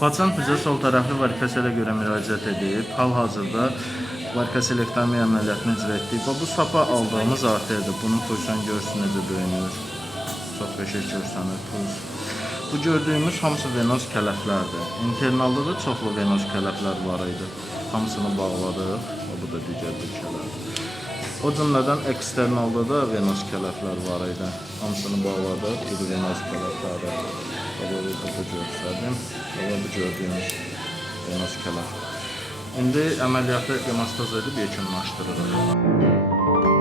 Pasient bizə sol tərəfli varikoselə görə müraciət edib. Hal-hazırda varikoselektomiya əməliyyatını icra etdik. Bu sapa aldığımız arteriyadır. Bunun pozisyon görürsünüz necə böyünür. Çox qəşəng görsənir pulс. Bu gördüyümüz hamısı venoz kələflərdir. İnternalda da çoxlu venoz kələflər var idi. Hamısını bağladıq. Bu da digər bir kələf. O cümlədən eksternalda da venoz kələflər var idi. Hamısını bağladıq. Bu venoz kələfləri. Burada göstərdim. Bu gördüyümüz venoz kələf. İndi əməliyyatı hemostaz edib yekunlaşdırırıq.